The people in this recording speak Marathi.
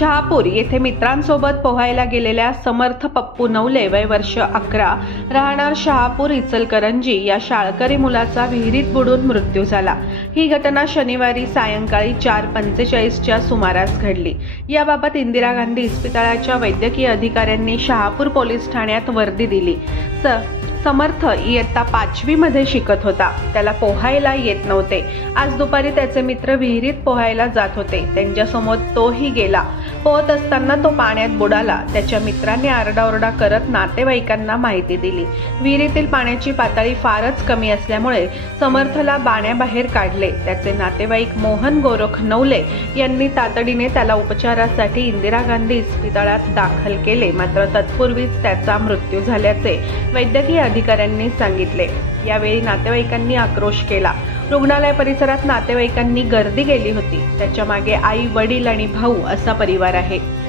शहापूर येथे मित्रांसोबत पोहायला गेलेल्या समर्थ पप्पू नवले वय वर्ष अकरा राहणार शहापूर इचलकरंजी या शाळकरी मुलाचा विहिरीत बुडून मृत्यू झाला. ही घटना शनिवारी सायंकाळी चार पंचेचाळीसच्या सुमारास घडली. याबाबत इंदिरा गांधी इस्पितळाच्या वैद्यकीय अधिकाऱ्यांनी शहापूर पोलीस ठाण्यात वर्दी दिली. स समर्थ इयत्ता पाचवीमध्ये शिकत होता. त्याला पोहायला येत नव्हते. आज दुपारी त्याचे मित्र विहिरीत पोहायला जात होते. त्यांच्यासमोर तोही गेला. पोहत असताना तो पाण्यात बुडाला. त्याच्या मित्रांनी आरडाओरडा करत नातेवाईकांना माहिती दिली. विहिरीतील पाण्याची पातळी फारच कमी असल्यामुळे समर्थला बाण्याबाहेर काढले. त्याचे नातेवाईक मोहन गोरख नवले यांनी तातडीने त्याला उपचारासाठी इंदिरा गांधी इस्पितळात दाखल केले. मात्र तत्पूर्वीच त्याचा मृत्यू झाल्याचे वैद्यकीय अधिकाऱ्यांनी सांगितले. यावेळी नातेवाईकांनी आक्रोश केला. रुग्णालय परिसरात नातेवाईकांनी गर्दी केली होती. त्याच्यामागे आई वडील आणि भाऊ असा परिवार आहे.